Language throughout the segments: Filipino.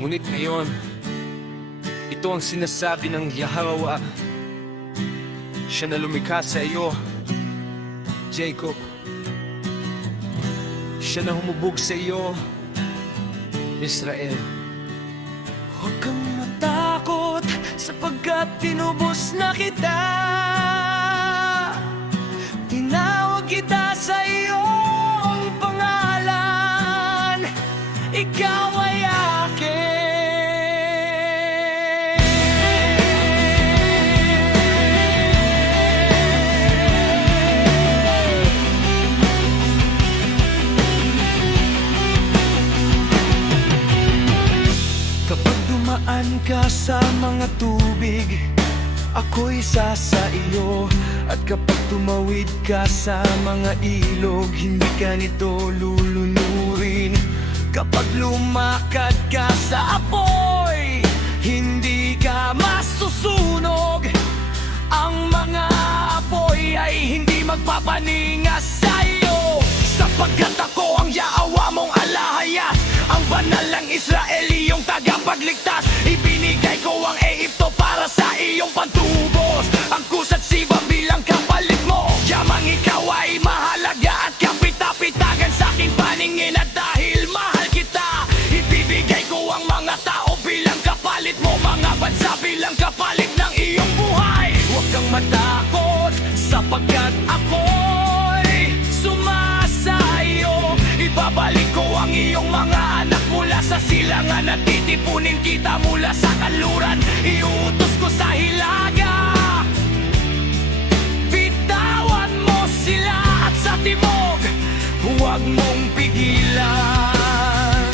Ngunit ngayon, ito ang sinasabi ng Yahweh. Siya na lumikha sa iyo, Jacob. Siya na humubog sa iyo, Israel. Huwag kang matakot sapagkat tinubos na kita. Tinawag kita sa iyong pangalan. Ikaw ay akin. Kapag dumaan ka sa mga tubig, ako'y isa sa iyo. At kapag tumawid ka sa mga ilog, hindi ka nito lulunurin. Kapag lumakad ka sa apoy, hindi ka masusunog. Ang mga apoy ay hindi magpapaningas sa iyo, sapagkat ako ang Yahweh mong alahayat, ang banal ng Israel, iyong tagapagligtas. Ibinigay ko ang Ehipto para sa iyong pantubos, ang kusat siba bilang kapalit mo. Yamang ikaw ay mahalaga at kapit-apitagan sa aking paningin. At dahil mahal kita, ibibigay ko ang mga tao bilang kapalit mo, mga bansa bilang kapalit ng iyong buhay. Huwag kang matakot sapagkat ako'y sumasayo. Ibabalik ko ang iyong mga anak mula sa silangan at titipunin kita mula sa kanluran. Iutos ko sa hilaga, bitawan mo sila, at sa timog huwag mong pigilan.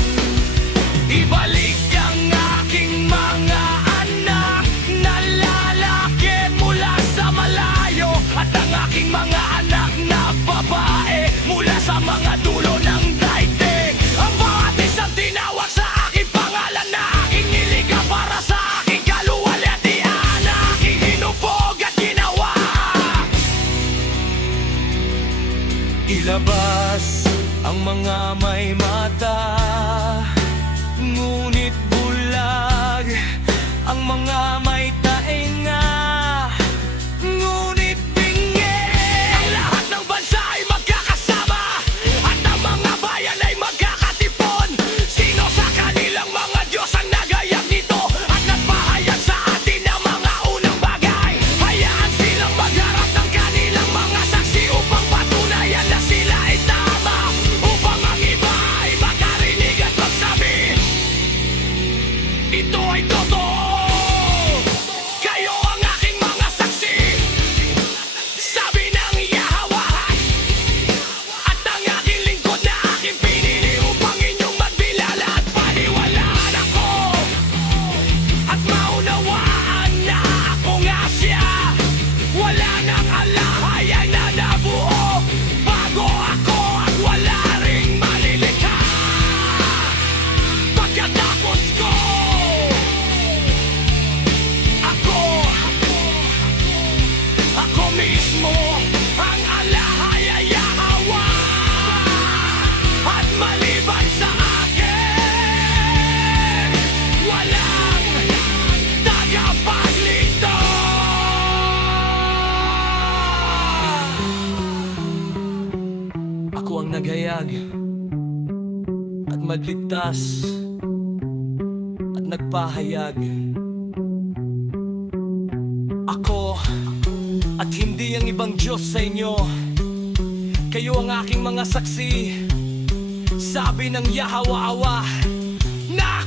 Ibalik ang aking mga anak na lalaki mula sa malayo, at ang aking mga anak na babae mula sa mga dulo ng daigdig. Ang bawat isang tinawag sa aking pangalan na aking nilikha para sa aking kaluwalhatian, na aking hinubog at ginawa. Ilabas ang mga may mata, ngunit bulag ang mga may tainga, ngunit bingi. Ang lahat ng bansa ay magkakasama, at ang mga bayan ay magkakatipon. Sino sa kanilang mga Diyos ang nagayag nito at nagpahayag sa atin ng mga unang bagay? Hayaan silang magharap ng kanilang mga saksi upang patunayan na sila ay tama, upang ang iba ay makarinig at magsabi, ito ay totoo. Kayo ang aking mga saksi, sabi ng Yahweh, at ang aking lingkod na aking pinili upang inyong magbilala at paniwalaan ako, at maunawaan na ako nga siya. Wala nang alahayag na nabuo bago ako, at wala ring malilikha pagkatapos ko. Ako mismo ang alahaya Yahweh, at maliban sa akin, walang tagapagligtas. Ako ang naghayag at magligtas at nagpahayag. Ako at hindi ang ibang Diyos sa inyo. Kayo ang aking mga saksi, sabi ng Yahweh, na